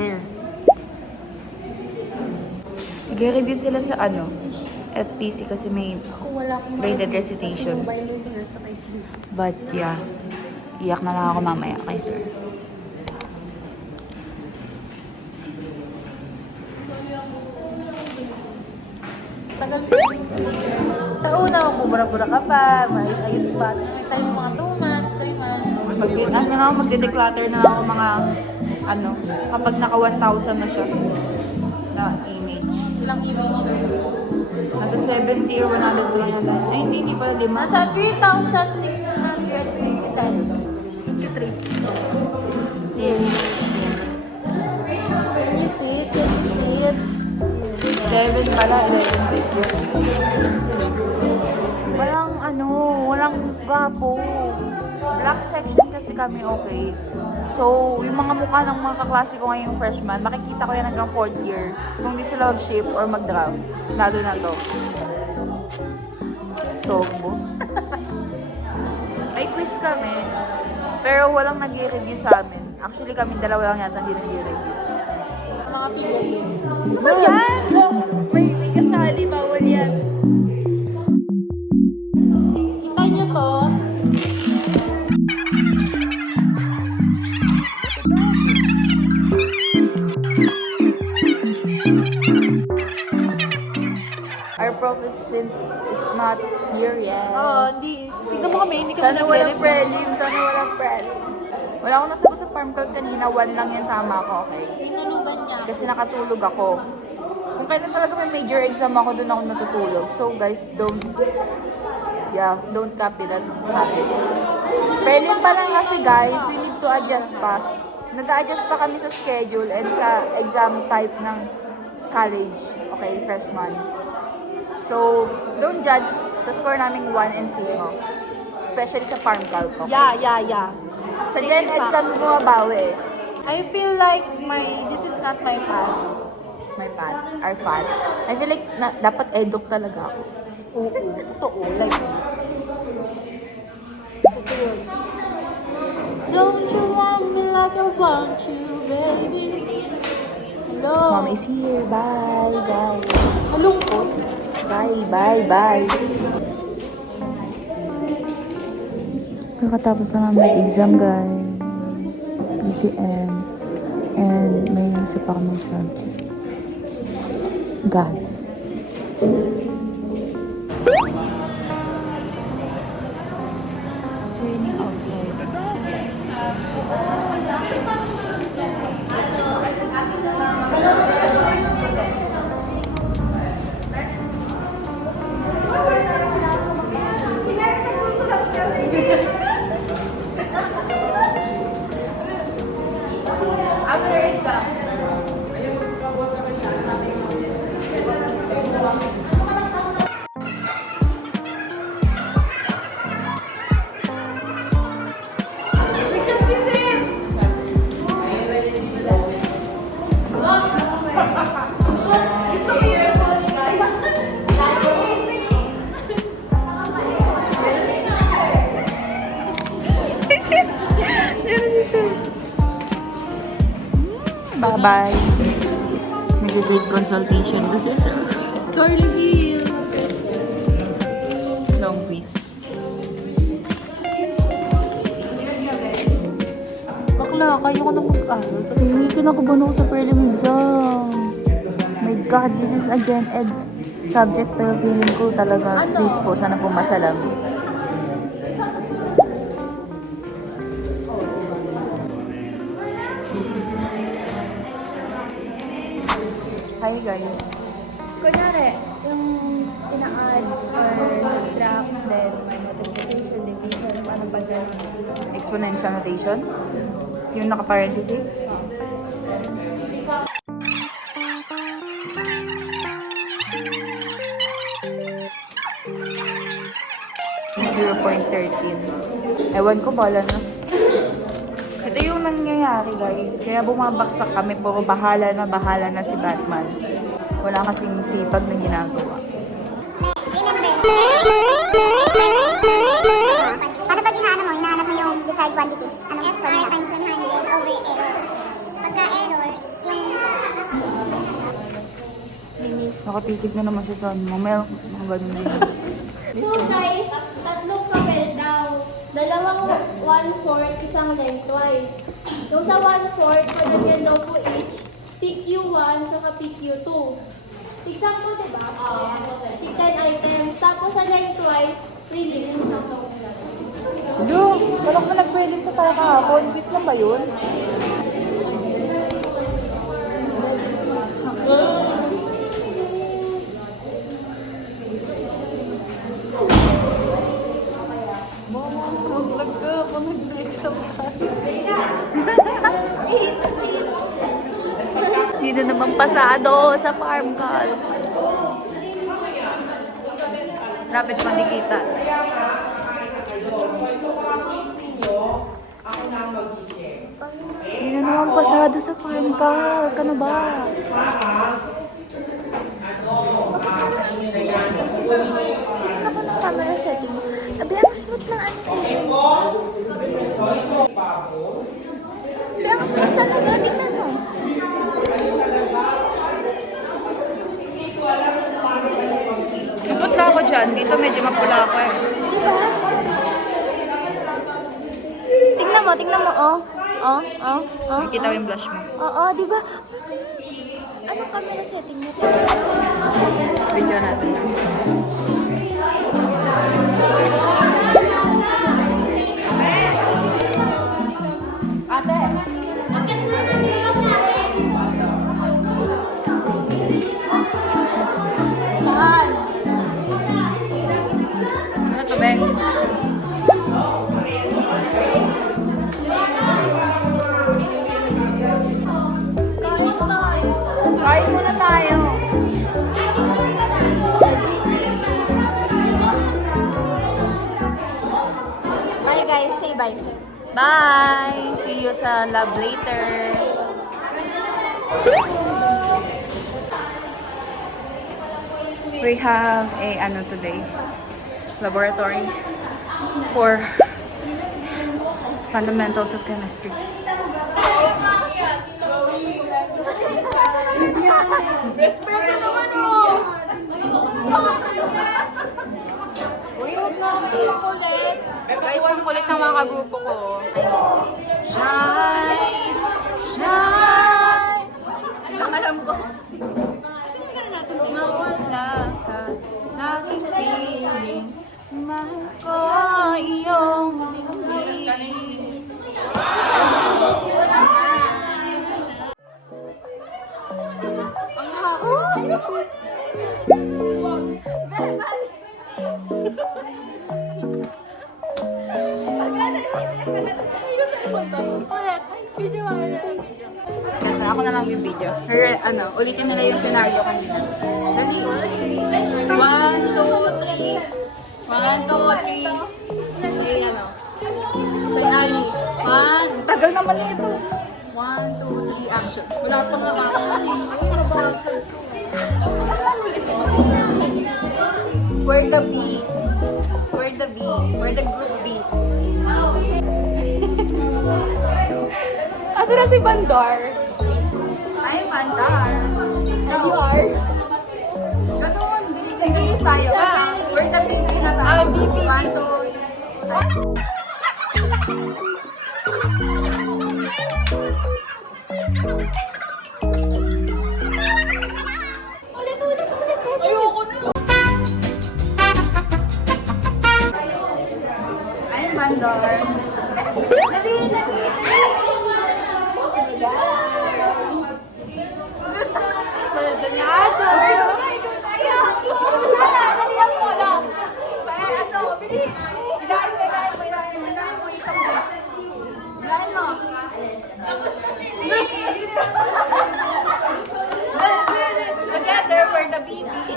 Claire. Nag-review sila sa FPC kasi may Wala akong graded recitation. But yeah, iyak na lang ako mamaya kay sir. Tagal. Sa una, magmumura-mura ka pa, maayos-ayos pa. May time mo mga 2 months, 3 months. Magde-declutter na ako mga kapag naka 1,000 na siya na image. Ilang image yun? Nasa 70 or 100 lang yata. Ay, hindi pa 5. Nasa 3,627. 53. Can you see it? Can you see it? 11 pala, 11 picture. Walang gwapo. Black section kasi kami, okay. So, yung mga mukha ng mga kaklase ko ngayong freshman, makikita ko yan hanggang 4th year. Kung di sila mag-ship or mag-draft. Lalo na to. Stokbo. May quiz kami, pero walang nag-review sa amin. Actually, kami dalawa lang yata hindi nag-review. Mga figurines. Ano ba yan? May kasali, bawal yan. Kita nyo to. Our proficient is not here yet. Oo, hindi. Tignan mo kami, hindi kami Sana walang nag-review. prelim. Sana walang prelim. Wala akong nasagot sa farm call kanina. 1 lang yung tama ko, okay? Tinulugan niya. Kasi nakatulog ako. Kung kailan talaga may major exam ako, doon ako natutulog. So guys, don't copy that habit. Prelim pa lang kasi guys, we need to adjust pa. Nag-a-adjust pa kami sa schedule and sa exam type ng college. Okay, freshman. So, don't judge sa score namin 1 and 0. Especially sa farm calc. Okay? Yeah. Sa Gen Ed kami bumabawi. I feel like this is not my path. My path, our path. I feel like dapat eduk talaga ako. Oo, totoo. Like, ito yun. Don't you want me like I want you, baby? Hello? Mom is here. Bye, guys. Malungkot. Bye. Kakatapos na namin exam, guys. PCM. And may isa pa kami subject. Guys. It's raining outside. After exam. Bye-bye. Nag-grade consultation. This is Score reveal. long quiz. Bakla, kaya ko na mag-aral. Hindi ko nakabuno ko sa prelim exam. My God, this is a Gen Ed subject pero feeling ko talaga, please po, sana pumasa lang. Hi guys. Kunyari, yung ina-add or subtract, then may multiplication, division, paano ba ganun? Exponential notation. Yung naka-parenthesis. Yung 0.13. Ewan ko, bala na. Ito yung nangyayari guys. Kaya bumabaksak kami. Puro bahala na si Batman. Wala kasing sipag na ginagawa. Paano pag inahanap mo yung decide quantity? Ano? SR times 100 over error. Pagka error, yung Nakatitig na naman siya sa ano. Mamaya, mga ganun din. So guys, tatlong papel daw. Dalawang 1/4, isang lengthwise. Yung sa 1/4, palagyan daw po each PQ1 tsaka PQ2. Example, diba? Pick 10 items. Tapos sa lengthwise, prelims. Do, walang mo nag-prelim sa tayo kahapon. Quiz lang ba yun? Hindi na naman pasado sa farm call. Rapid makikita. Hindi na naman pasado sa farm call. Kano ba? Tignan ako ng camera setting. Abi, ang smooth ng ano setting. Abi, ang smooth talaga. Tignan mo. Naputla ako dyan. Dito medyo mapula ako eh. Tignan mo, oh. Oh. Nakikita ko yung blush mo. Oo, di ba? Anong camera setting mo? Video natin. Ano to, Beng? Kain muna tayo. Bye guys, say bye. Bye! See you sa lab later. We have a ano today, laboratory for fundamentals of chemistry. Respeto naman oh! Uy, huwag na kulit. Guys, ang kulit ng mga kagrupo ko. Shine! Shine! Alam ko. Sino ka na natin? Mawala ka sa aking piling. Mahal ko iyong piling. Ang hapon. Ako na lang yung video. Ulitin nila yung scenario kanina. Dali. 1, 2, 3. 1, 2, 3. Okay, ano. Finale. 1. Tagal naman ito. 1, 2, 3, action. Wala pang action eh. Uy, nabasal ko. We're the bees. We're the bee. We're the group bees. Asa na si Bandar? Ay, Bandar. Bandar. Ganun. Bilis tayo. We're the bees na tayo. BP. 1, 2, 3. Ayoko na. Ay, Bandar. Dali, dali. Together for the baby.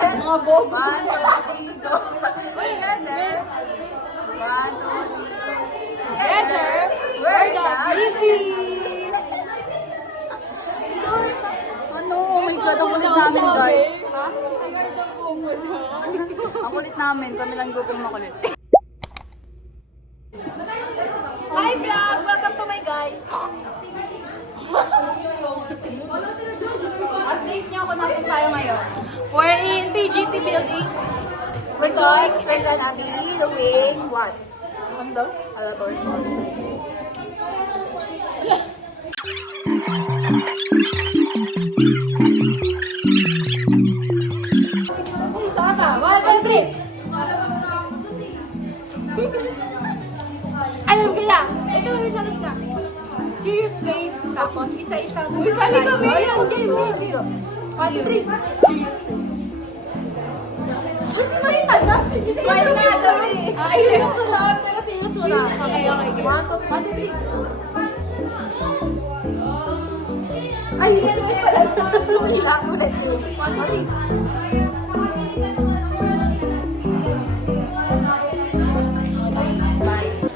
Mga boba. Together. Together, we're the baby. Ano? Oh my God, ang kulit namin, guys. Ang kulit namin, kami lang grupong makulit. Hi vlog! Welcome to my guys! Update niyo ako natin tayo We're in PGT building. Because we're gonna be doing what? Ano? A laboratory. Saan ka? 1, 2, 3. Alam ko lang. Ito yung isa na. Serious face. Tapos isa-isa. Uy, sali kami. Ayun, game. 1, 2, 3. Serious face. Just smile na siya. Smile na daw eh. Ay, serious mo lang. Pero serious mo lang. Okay, okay. 1, 2, 3. Ay, smile pala. Wala ko na ito. 1, 2,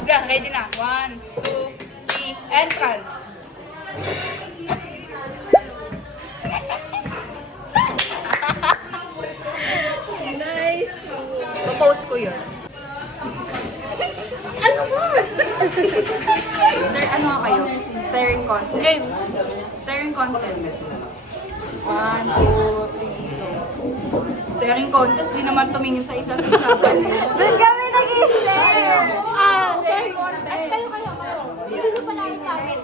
3. Yeah, ready na. 1, 2, 3, and count. Nice. Post ko yun. Ano ba? Ano nga kayo? Staring contest. Game. Staring contest. 1, 2, 3, go. Staring contest, di naman tumingin sa itabi sa Doon kami nag-i-stare! Staring contest. Kayo. Sino pa namin sa amin?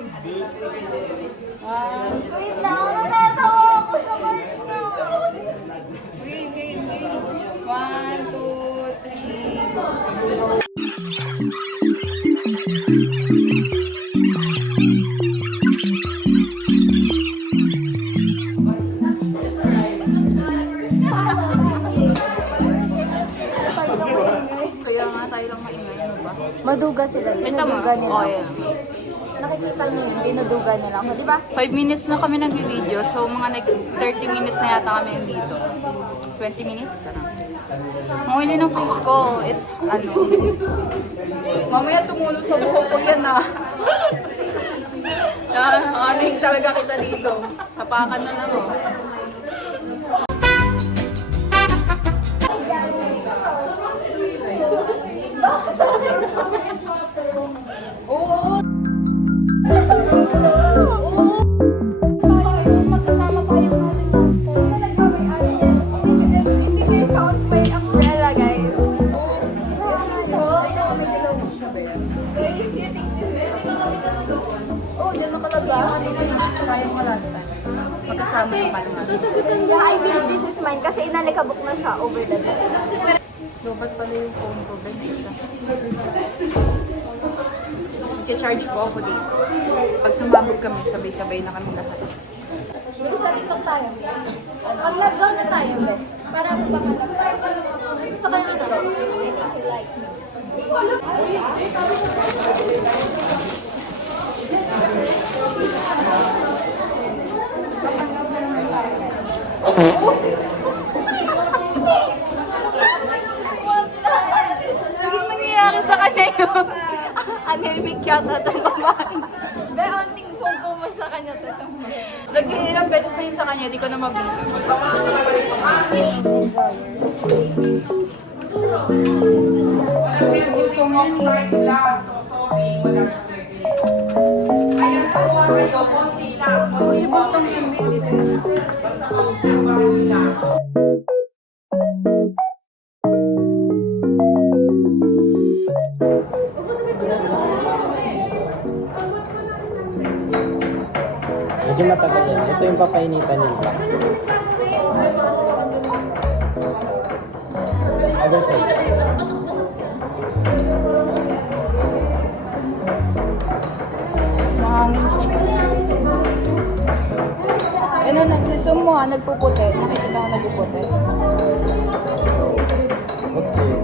Wait lang, natatawa ako sa part niyo. Game. 1, 2, 3, go. Kaya nga tayo lang maingay, ano ba? Maduga sila. Dinuduga nila Oh, ako. yeah. Nakikita niyo yun, dinuduga nila ako. Di ba? 5 minutes na kami nag-video, so mga 30 minutes na yata kami dito. 20 minutes? Ang huli ng face ko, it's ano. Mamaya tumulong sa buhok ko yan ah. Ano yung talaga kita dito. Tapakan na lang oh. Magkasama pa yung natin last time. Ano nagkawin ano yan? Hindi ko yung count my umbrella, guys. Oh, dyan nakalagay yung ano yung kayang mo last time. Magkasama yung pala. Yeah, I believe this is mine kasi inalikabok na siya over the bed. Lobat pala yung phone ko, Ben. Isa. Charge po ako dito. Pag sumabog kami, sabay-sabay na kami lahat. Gusto dito tayo. Mag-lockdown na tayo, Ben. Para magbakalap tayo. Gusto ko na daw. Like me. Naging nangyayari sa kanya yung anemic yata itong babae. Be, onting pogo mo sa kanya to. Nag-iilang beses na yun sa kanya, di ko na mabili. Medyo matagal yan. Ito yung papainitan yung black. Other side. Mahangin siya. Ano, nag-zoom mo ha, nagpuputi. Nakikita ko nagpuputi. What's your...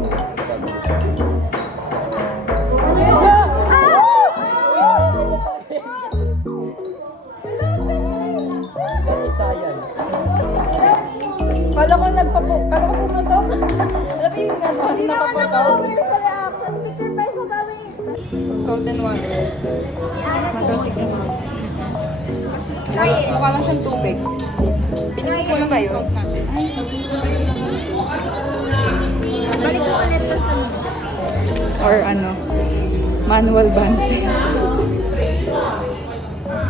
Science. Kala ko puputok. Alam mo yung gano'n, nakaputok. Where's the reaction? Picture pa sa gawin. Salt and water. Madrasik na sauce. Try it. Mukha lang siyang tubig. Pinipin ko na kayo. Balik ko ulit to sa Or ano, manual balancing.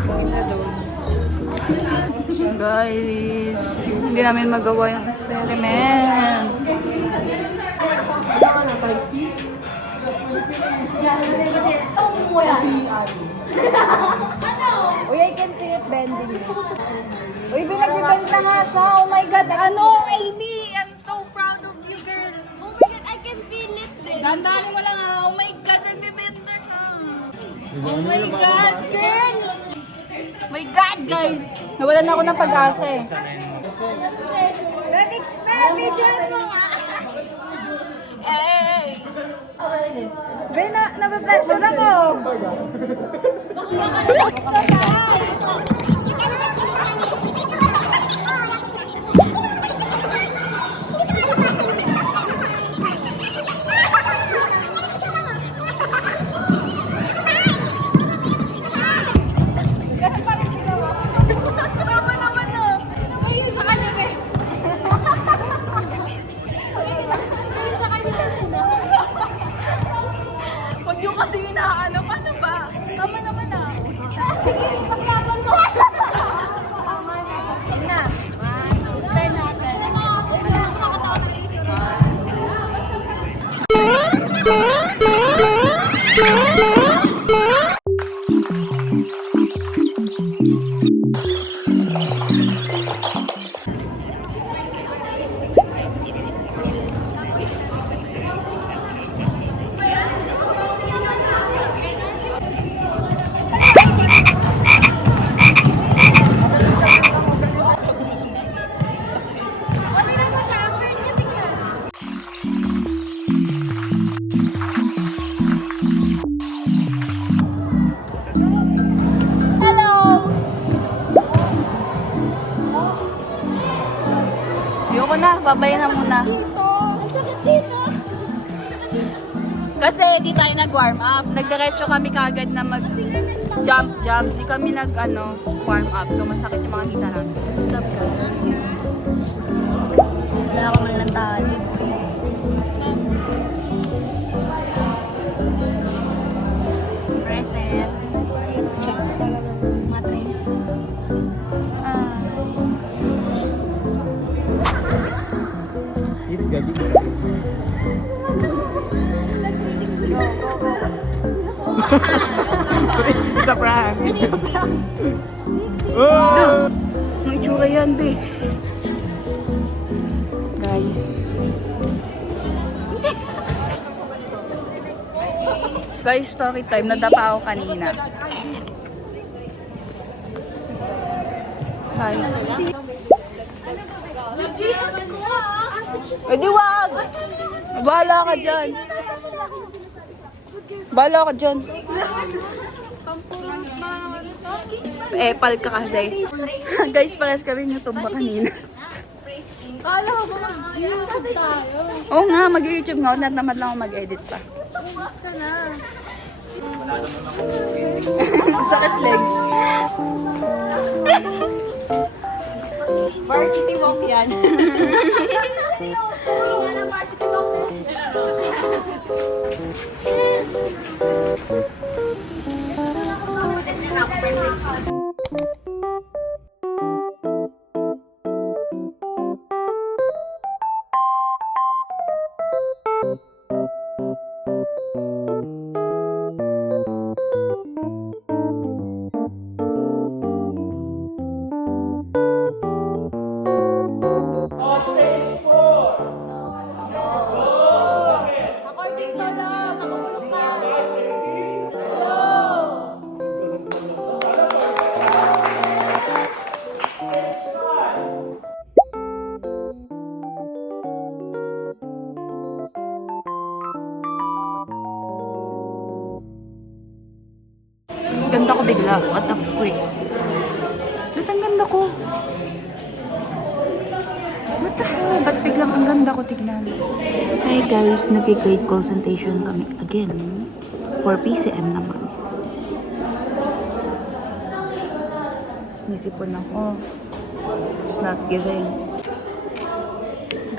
Ina doon. Guys, hindi namin magawa yung experiment. Uy, I can see it bending. Uy, binag-benta nga siya. Oh my God, ano? Amy, I'm so proud of you, girl. Oh my God, I can feel it din. Dandahan mo lang ah. Oh my God, nagbibenta siya. Oh my God, girl. My God, guys. Nawalan na ako ng pag-asa eh. Baby, dyan mo nga. Hey! Bay, nabe-pressure ako. Huwag yung kasi inaano. Paano ba? Tama naman ah. Sige, paglaban mo. Ayoko na, babayan na muna. Kasi di tayo nag-warm up. Nagdiretso kami kagad na mag-jump. Di kami warm up. So masakit yung mga kita natin. Sup, guys? Wala ako man lang tali. Present. Is gabi. It's a prank. Oh! Anong itsura yan, be? Guys. Guys, story time. Nadapa ako kanina. Hi. Eh di wag! Bahala ka dyan. Bahala ka dyan. Epal ka kasi. Guys, pares kami yung tumba kanina. Kala ko ba mag-YouTube tayo? Oo nga, mag-YouTube nga. Natamad lang ako mag-edit pa. Umak ka na. Sakit legs. Varsity walk yan. Ganda ko bigla. What the freak? Ba't ang ganda ko? What the hell? Ba't biglang ang ganda ko tignan? Hi guys, nag-grade consultation kami again. For PCM naman. Nisipon ako. It's not giving.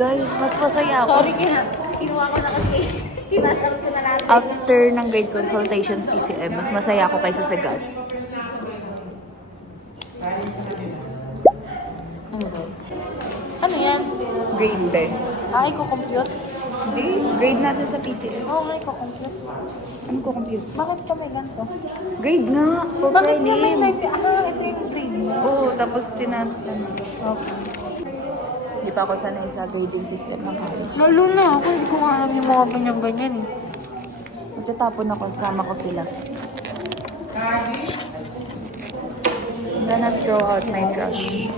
Guys, mas masaya ako. Sorry, kinuha ko na kasi. Kinasal ko na natin. After ng grade consultation PCM, mas masaya ako kaysa sa gas. Ano yan? Grade 10. Ay, ko compute? Hindi, grade natin sa PCM. Okay, ko compute. Ano ko compute? Bakit ka may ganito? Grade nga. Bakit ka may life? Ito yung grade mo. Oo, tapos tinans lang. Okay. Hindi pa ako sanay sa grading system ng college. Lalo na ako, hindi ko nga alam yung mga ganyan-ganyan eh. Magtatapon ako, sama ko sila. I'm gonna throw out my trash.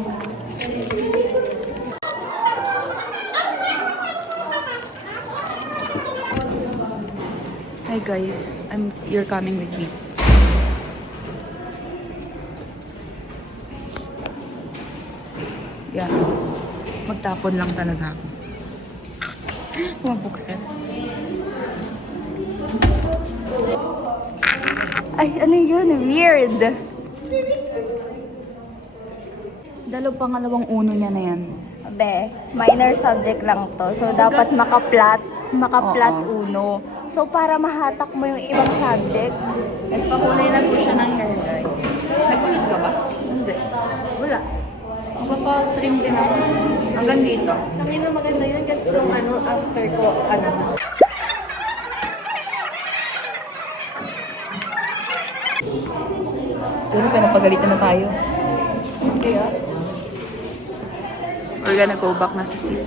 Hi guys, you're coming with me. Yeah. Magtapon lang talaga ako. Mabuksan. Ay, ano yun? Weird. Pangalawang uno niya na yan. Be, minor subject lang to. So, dapat maka-flat Oo. uno. So, para mahatak mo yung ibang subject, Nagpakulay na po siya ng hair dye. Nagulot ka ba? Hindi. Wala. Magpapa-trim din ako. Hanggang dito. Sabi na maganda yun kasi yung after ko, Pero pinapagalitan na tayo. Hindi ah. We're gonna go back na sa seat.